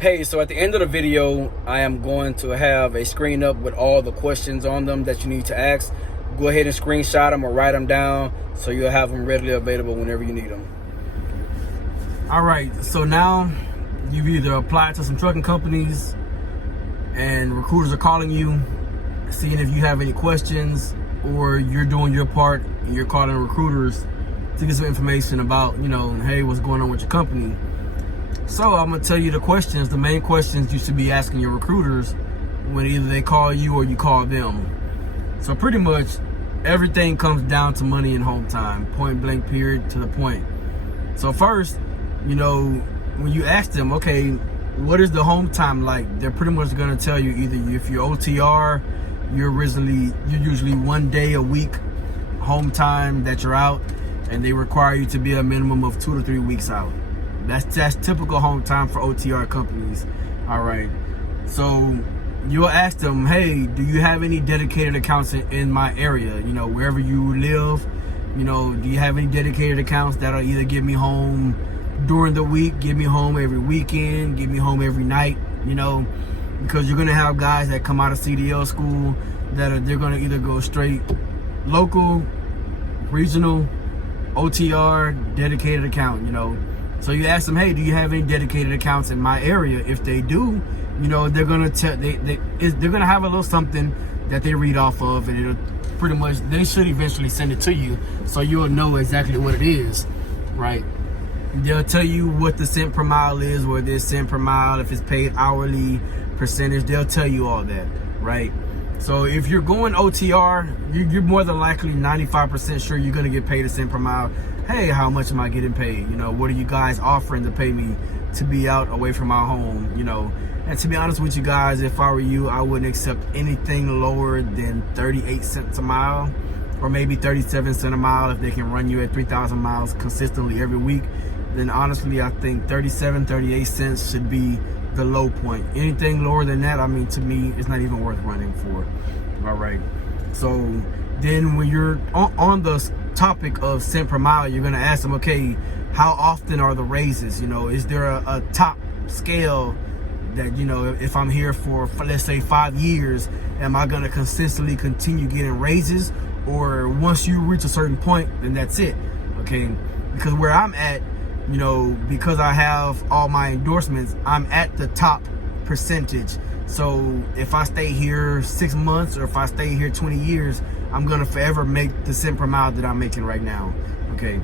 Hey, so at the end of the video, I am going to have a screen up with all the questions on them that you need to ask. Go ahead and screenshot them or write them down so you'll have them readily available whenever you need them. All right, so now you've either applied to some trucking companies and recruiters are calling you, seeing if you have any questions, or you're doing your part and you're calling recruiters to get some information about, hey, what's going on with your company. So I'm gonna tell you the main questions you should be asking your recruiters when either they call you or you call them. So pretty much everything comes down to money and home time, point blank period, to the point. So first, when you ask them, okay, what is the home time like? They're pretty much gonna tell you either if you're OTR, you're usually 1 day a week home time that you're out, and they require you to be a minimum of 2 to 3 weeks out. That's typical home time for OTR companies. All right. So you'll ask them, hey, do you have any dedicated accounts in my area? Wherever you live, do you have any dedicated accounts that'll either get me home during the week, get me home every weekend, get me home every night, because you're going to have guys that come out of CDL school they're going to either go straight local, regional, OTR, dedicated account, So you ask them, hey, do you have any dedicated accounts in my area? If they do, they're gonna they're gonna have a little something that they read off of, and it'll pretty much, they should eventually send it to you, so you'll know exactly what it is, right? They'll tell you what the cent per mile is, whether it's cent per mile, if it's paid hourly, percentage. They'll tell you all that, right? So if you're going OTR, you're more than likely 95% sure you're gonna get paid a cent per mile. Hey, how much am I getting paid? What are you guys offering to pay me to be out away from my home? And to be honest with you guys, if I were you, I wouldn't accept anything lower than 38 cents a mile, or maybe 37 cents a mile. If they can run you at 3,000 miles consistently every week, then honestly, I think 37, 38 cents should be the low point. Anything lower than that, to me, it's not even worth running for. All right. So then when you're on the topic of cent per mile, you're going to ask them, okay, how often are the raises? Is there a top scale that, if I'm here for let's say 5 years, am I going to consistently continue getting raises? Or once you reach a certain point, then that's it? Okay. Because where I'm at, because I have all my endorsements, I'm at the top percentage. So if I stay here 6 months, or if I stay here 20 years, I'm gonna forever make the cent per mile that I'm making right now. Okay.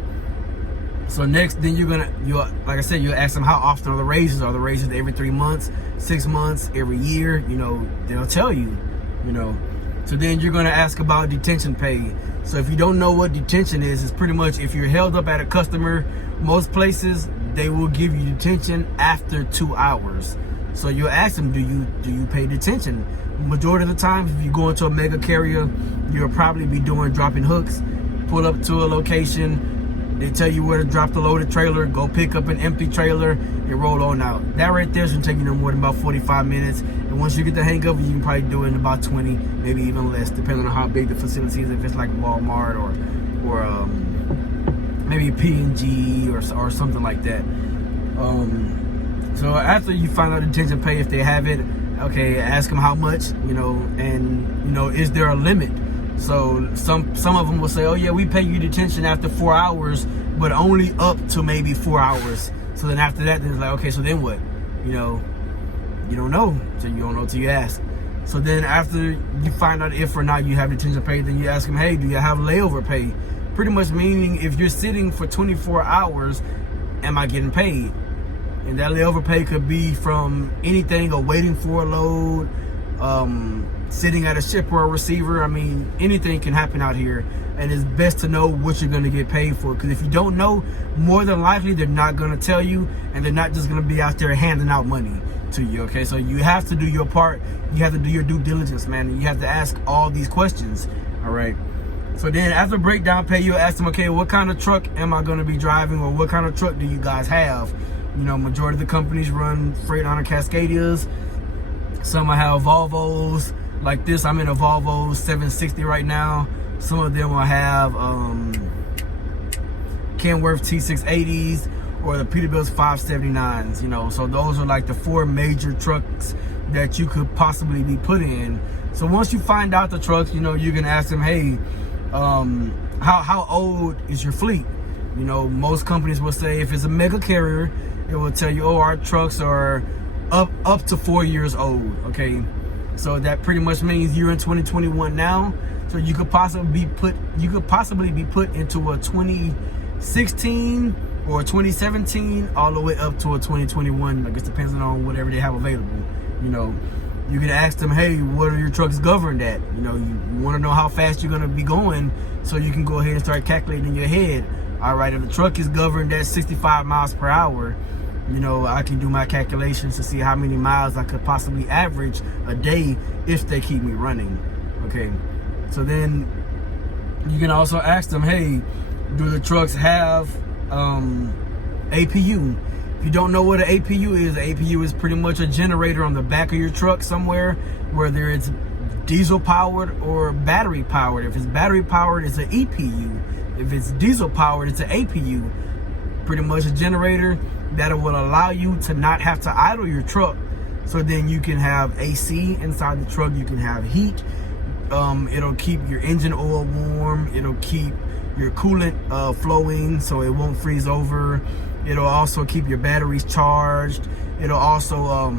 So next, then like I said, you'll ask them how often are the raises? Are the raises every 3 months, 6 months, every year? They'll tell you. So then you're gonna ask about detention pay. So if you don't know what detention is, it's pretty much if you're held up at a customer, most places they will give you detention after 2 hours. So you'll ask them, do you pay detention? Majority of the time, if you go into a mega carrier, you'll probably be dropping hooks. Pull up to a location, they tell you where to drop the loaded trailer, go pick up an empty trailer, and roll on out. That right there should take you no more than about 45 minutes. And once you get the hang of it, you can probably do it in about 20, maybe even less, depending on how big the facility is. If it's like Walmart or maybe P&G or something like that. So after you find out the detention pay, if they have it, okay, ask them how much, and is there a limit? So some of them will say, oh yeah, we pay you detention after 4 hours, but only up to maybe 4 hours. So then after that, then it's like, okay, so then what? You don't know. So you don't know till you ask. So then after you find out if or not you have detention pay, then you ask them, hey, do you have layover pay? Pretty much meaning if you're sitting for 24 hours, am I getting paid? And that layover pay could be from anything, or waiting for a load, sitting at a ship or a receiver. Anything can happen out here. And it's best to know what you're going to get paid for. Because if you don't know, more than likely they're not going to tell you. And they're not just going to be out there handing out money to you. Okay, so you have to do your part. You have to do your due diligence, man. And you have to ask all these questions. All right. So then after breakdown pay, you'll ask them, okay, what kind of truck am I going to be driving? Or what kind of truck do you guys have? Majority of the companies run Freightliner Cascadias. Some I have Volvos. Like this, I'm in a Volvo 760 right now. Some of them will have Kenworth T680s, or the Peterbilt's 579s, you know. So those are like the 4 major trucks that you could possibly be put in. So once you find out the trucks, you know, you can ask them, hey, how old is your fleet? You know, most companies will say if it's a mega carrier, it will tell you, oh, our trucks are up to 4 years old. Okay, so that pretty much means you're in 2021 now. So you could possibly be put into a 2016 or 2017 all the way up to a 2021. I guess depends on whatever they have available. You know, you can ask them, hey, what are your trucks governed at? You know, you want to know how fast you're going to be going, so you can go ahead and start calculating in your head. All right, if the truck is governed at 65 miles per hour, you know, I can do my calculations to see how many miles I could possibly average a day if they keep me running. Okay, so then you can also ask them, hey, do the trucks have APU? If you don't know what an APU is, an APU is pretty much a generator on the back of your truck somewhere, whether it's diesel powered or battery powered. If it's battery powered, it's an EPU. If it's diesel powered, it's an APU. Pretty much a generator that will allow you to not have to idle your truck. So then you can have AC inside the truck, you can have heat. It'll keep your engine oil warm. It'll keep your coolant flowing so it won't freeze over. It'll also keep your batteries charged. It'll also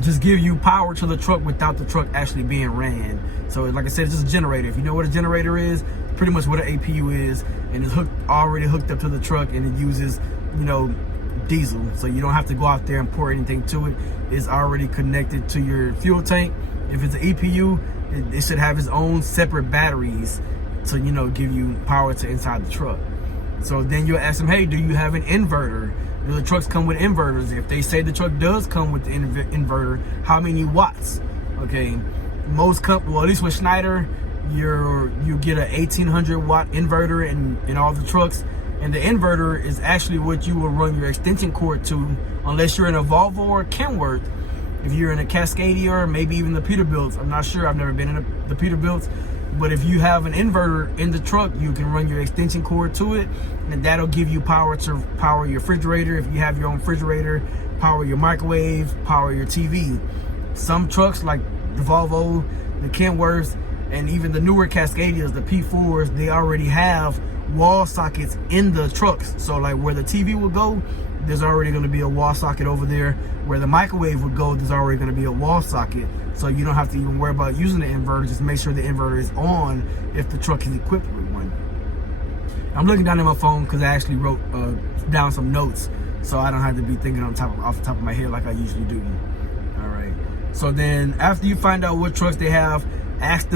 just give you power to the truck without the truck actually being ran. So like I said, it's just a generator. If you know what a generator is, pretty much what an APU is, and it's already hooked up to the truck, and it uses, you know, diesel. So you don't have to go out there and pour anything to it. It's already connected to your fuel tank. If it's an EPU, it should have its own separate batteries to, you know, give you power to inside the truck. So then you'll ask them, hey, do you have an inverter? Do the trucks come with inverters? If they say the truck does come with the inverter, how many watts? Okay, well, at least with Schneider, you get a 1800 watt inverter in all the trucks, and the inverter is actually what you will run your extension cord to, unless you're in a Volvo or Kenworth. If you're in a Cascadia or maybe even the Peterbilt's, I'm not sure, I've never been in the Peterbilt's, but if you have an inverter in the truck, you can run your extension cord to it, and that'll give you power to power your refrigerator. If you have your own refrigerator, power your microwave, power your TV. Some trucks like the Volvo, the Kenworths, and even the newer Cascadias, the P4s, they already have wall sockets in the trucks. So like where the TV will go, there's already going to be a wall socket over there. Where the microwave would go, there's already going to be a wall socket. So you don't have to even worry about using the inverter. Just make sure the inverter is on if the truck is equipped with one. I'm looking down at my phone because I actually wrote down some notes, so I don't have to be thinking off the top of my head like I usually do. All right. So then after you find out what trucks they have, ask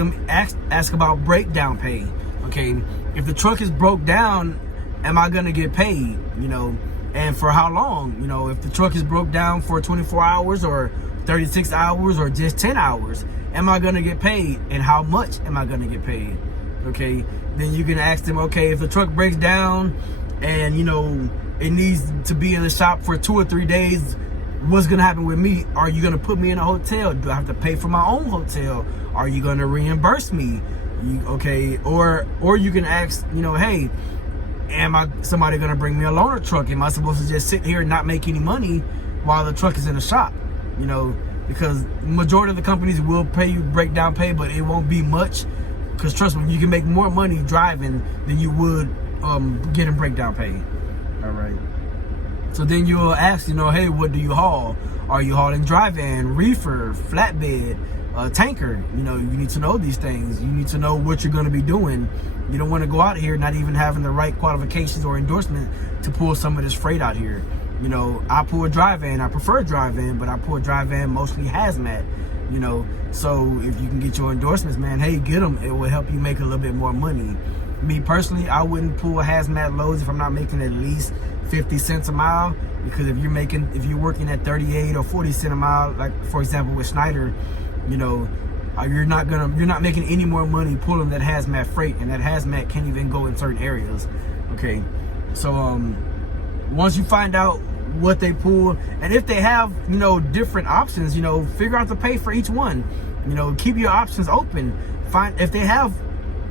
about breakdown pay. Okay, if the truck is broke down, am I gonna get paid? You know, and for how long? You know, if the truck is broke down for 24 hours or 36 hours or just 10 hours, am I gonna get paid? And how much am I gonna get paid? Okay, then you can ask them, okay, if the truck breaks down and, you know, it needs to be in the shop for 2 or 3 days, what's gonna happen with me? Are you gonna put me in a hotel? Do I have to pay for my own hotel? Are you gonna reimburse me? Okay, or you can ask, you know, hey, somebody gonna bring me a loaner truck? Am I supposed to just sit here and not make any money while the truck is in the shop? You know, because majority of the companies will pay you breakdown pay, but it won't be much. Because trust me, you can make more money driving than you would getting breakdown pay. All right. So then you'll ask, you know, hey, what do you haul? Are you hauling dry van, reefer, flatbed, tanker? You know, you need to know these things. You need to know what you're going to be doing. You don't want to go out here not even having the right qualifications or endorsement to pull some of this freight out here. You know, I pull a dry van. I prefer dry van, but I pull a dry van mostly hazmat. You know, so if you can get your endorsements, man, hey, get them. It will help you make a little bit more money. Me personally, I wouldn't pull hazmat loads if I'm not making at least 50 cents a mile, because if you're working at 38 or 40 cents a mile, like for example with Schneider, you know, you're not making any more money pulling that hazmat freight, and that hazmat can't even go in certain areas. Okay, so once you find out what they pull, and if they have, you know, different options, you know, figure out the pay for each one. You know, keep your options open. Find if they have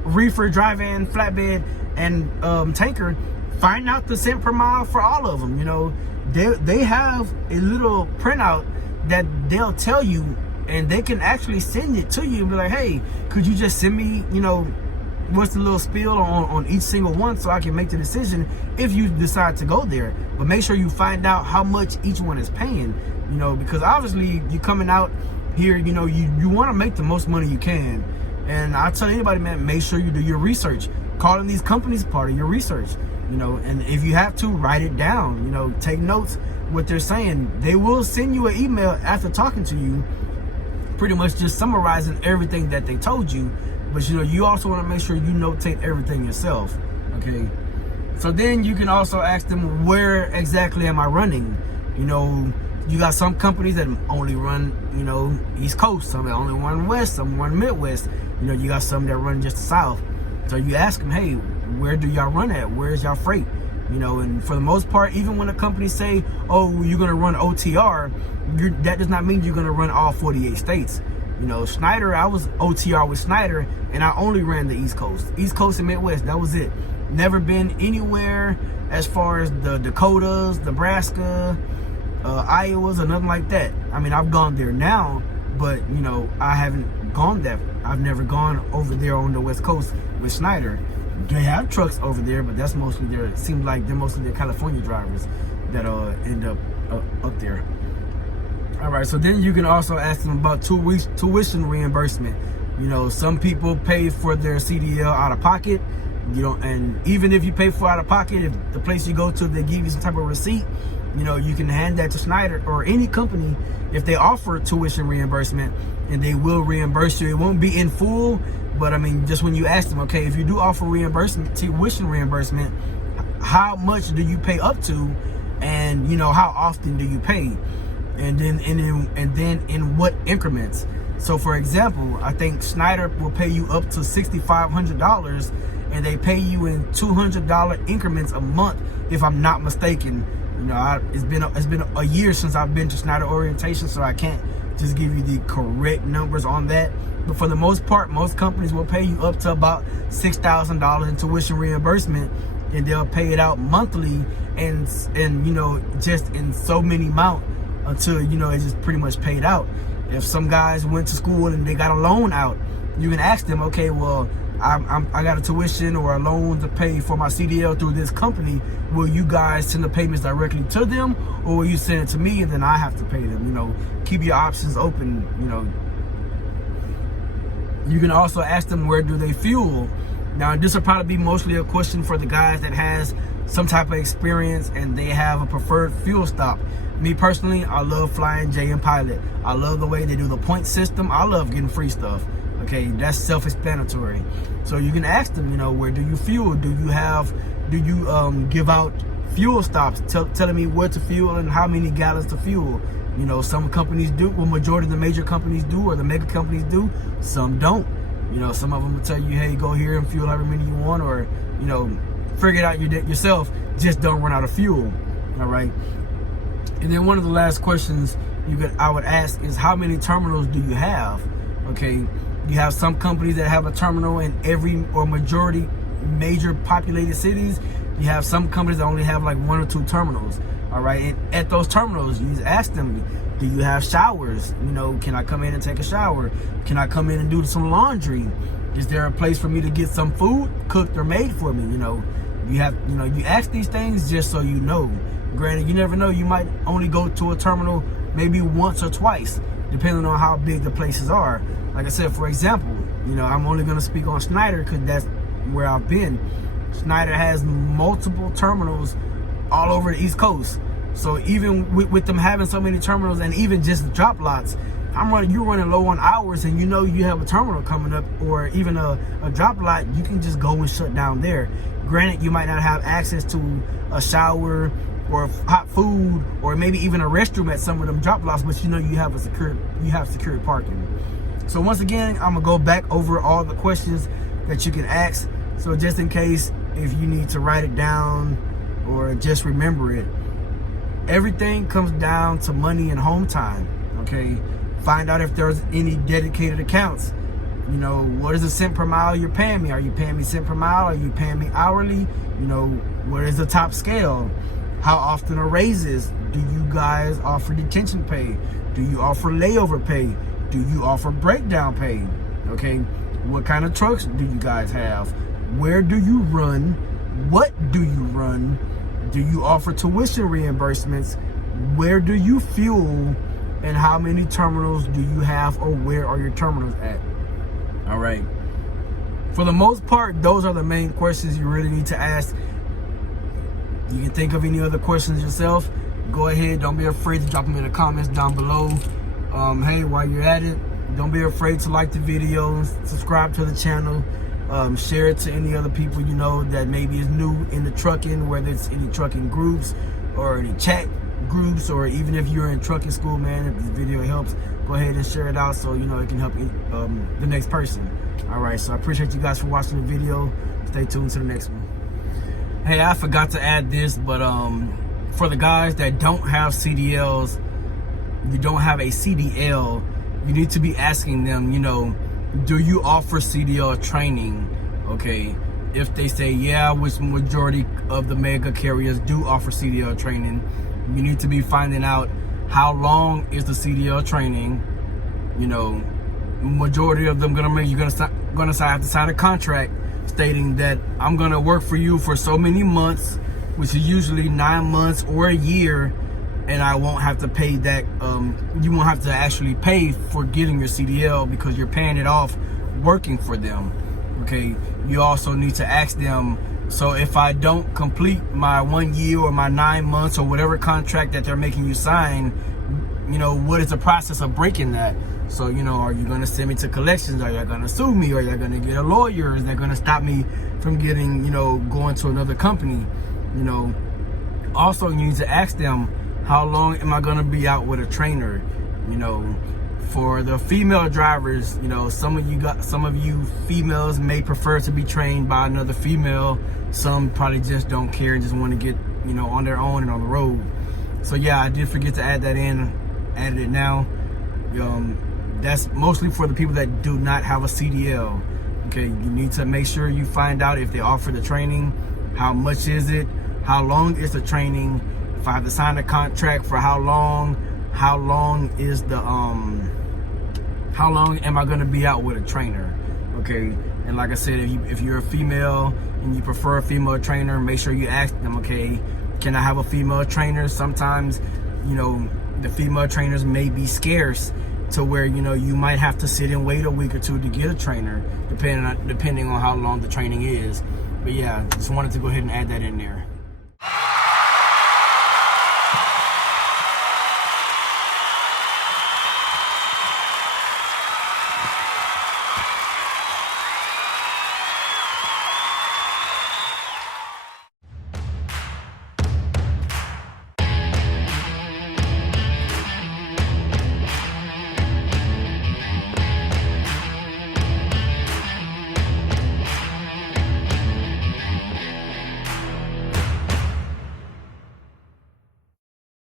reefer, dry van, flatbed, and tanker, find out the cent per mile for all of them. You know, they have a little printout that they'll tell you, and they can actually send it to you and be like, hey, could you just send me, you know, what's the little spiel on each single one, so I can make the decision if you decide to go there. But make sure you find out how much each one is paying, you know, because obviously you coming out here, you know, you want to make the most money you can. And I tell anybody, man, make sure you do your research. Calling these companies part of your research, you know, and if you have to, write it down, you know, take notes what they're saying. They will send you an email after talking to you, pretty much just summarizing everything that they told you. But you know, you also want to make sure you notate everything yourself. Okay, so then you can also ask them, where exactly am I running? You know, you got some companies that only run, you know, East Coast, some that only run West, some run Midwest. You know, you got some that run just the South. So you ask them, hey, where do y'all run at? Where's y'all freight? You know, and for the most part, even when the companies say, oh, you're going to run OTR, that does not mean you're going to run all 48 states. You know, Schneider, I was OTR with Schneider, and I only ran the East Coast and Midwest. That was it. Never been anywhere as far as the Dakotas, Nebraska, Iowas, or nothing like that. I mean, I've gone there now, but you know, I haven't gone there. I've never gone over there on the West Coast with Schneider. They have trucks over there, but that's mostly their, it seems like they're mostly their California drivers that end up up there. All right, so then you can also ask them about tuition reimbursement. You know, some people pay for their CDL out of pocket. You know, and even if you pay for out of pocket, if the place you go to, they give you some type of receipt, you know, you can hand that to Schneider or any company if they offer tuition reimbursement, and they will reimburse you. It won't be in full, but I mean, just when you ask them, okay, if you do offer reimbursement, tuition reimbursement, how much do you pay up to, and you know, how often do you pay? And then in what increments? So for example, I think Schneider will pay you up to $6,500, and they pay you in $200 increments a month, if I'm not mistaken. You know, it's been a year since I've been to Schneider orientation, so I can't just give you the correct numbers on that. But for the most part, most companies will pay you up to about $6,000 in tuition reimbursement, and they'll pay it out monthly, and you know, just in so many amount, until, you know, it's just pretty much paid out. If some guys went to school and they got a loan out, you can ask them, okay, well, I got a tuition or a loan to pay for my CDL through this company. Will you guys send the payments directly to them, or will you send it to me and then I have to pay them? You know, keep your options open. You know, you can also ask them, where do they fuel? Now, this will probably be mostly a question for the guys that has some type of experience and they have a preferred fuel stop. Me personally, I love flying JM Pilot. I love the way they do the point system. I love getting free stuff. Okay, that's self-explanatory. So you can ask them, you know, where do you fuel? Do you give out fuel stops, telling me where to fuel and how many gallons to fuel? You know, some companies do, well, majority of the major companies do, or the mega companies do. Some don't. You know, some of them will tell you, hey, go here and fuel however many you want, or, you know, figure it out yourself. Just don't run out of fuel. All right. And then one of the last questions I would ask is, how many terminals do you have? Okay, you have some companies that have a terminal in every or majority major populated cities. You have some companies that only have like 1 or 2 terminals. All right, and at those terminals, you just ask them, do you have showers? You know, can I come in and take a shower? Can I come in and do some laundry? Is there a place for me to get some food cooked or made for me? You know, you ask these things just so you know. Granted, you never know, you might only go to a terminal maybe once or twice, depending on how big the places are. Like I said, for example, you know, I'm only going to speak on Schneider because that's where I've been. Schneider has multiple terminals all over the East Coast. So even with them having so many terminals, and even just drop lots, you're running low on hours, and you know you have a terminal coming up, or even a drop lot, you can just go and shut down there. Granted, you might not have access to a shower or hot food, or maybe even a restroom at some of them drop lots, but you know you have secure parking. So once again, I'm gonna go back over all the questions that you can ask. So just in case, if you need to write it down or just remember it, everything comes down to money and home time. Okay, find out if there's any dedicated accounts. You know, what is the cent per mile you're paying me? Are you paying me cent per mile? Are you paying me hourly? You know, what is the top scale? How often are raises? Do you guys offer detention pay? Do you offer layover pay? Do you offer breakdown pay? Okay, what kind of trucks do you guys have? Where do you run? What do you run? Do you offer tuition reimbursements? Where do you fuel? And how many terminals do you have, or where are your terminals at? All right. For the most part, those are the main questions you really need to ask. You can think of any other questions yourself. Go ahead. Don't be afraid to drop them in the comments down below. Hey, while you're at it, don't be afraid to like the video, subscribe to the channel, share it to any other people you know that maybe is new in the trucking, whether it's any trucking groups or any chat groups, or even if you're in trucking school, man, if this video helps, go ahead and share it out so you know it can help the next person. All right, so I appreciate you guys for watching the video. Stay tuned to the next one. Hey, I forgot to add this, but for the guys that don't have CDLs, you don't have a CDL, you need to be asking them, you know, do you offer CDL training? Okay, if they say yeah, which majority of the mega carriers do offer CDL training, you need to be finding out how long is the CDL training. You know, majority of them you're gonna have to sign a contract stating that I'm gonna work for you for so many months, which is usually 9 months or a year, and I won't have to pay that. You won't have to actually pay for getting your CDL because you're paying it off working for them. Okay, you also need to ask them, so if I don't complete my 1 year or my 9 months or whatever contract that they're making you sign, you know, what is the process of breaking that? So, you know, are you going to send me to collections? Are you going to sue me? Are you going to get a lawyer? Is that going to stop me from getting, you know, going to another company? You know, also you need to ask them, how long am I going to be out with a trainer? You know, for the female drivers, you know, some of you females may prefer to be trained by another female. Some probably just don't care and just want to get, you know, on their own and on the road. So yeah, I did forget to add that in. Added it now. That's mostly for the people that do not have a CDL. Okay, you need to make sure you find out if they offer the training, how much is it, how long is the training, if I have to sign a contract for how long is the how long am I going to be out with a trainer? Okay, and like I said, if you're a female and you prefer a female trainer, make sure you ask them, okay, can I have a female trainer? Sometimes, you know, the female trainers may be scarce to where, you know, you might have to sit and wait a week or two to get a trainer, depending on how long the training is. But yeah, just wanted to go ahead and add that in there.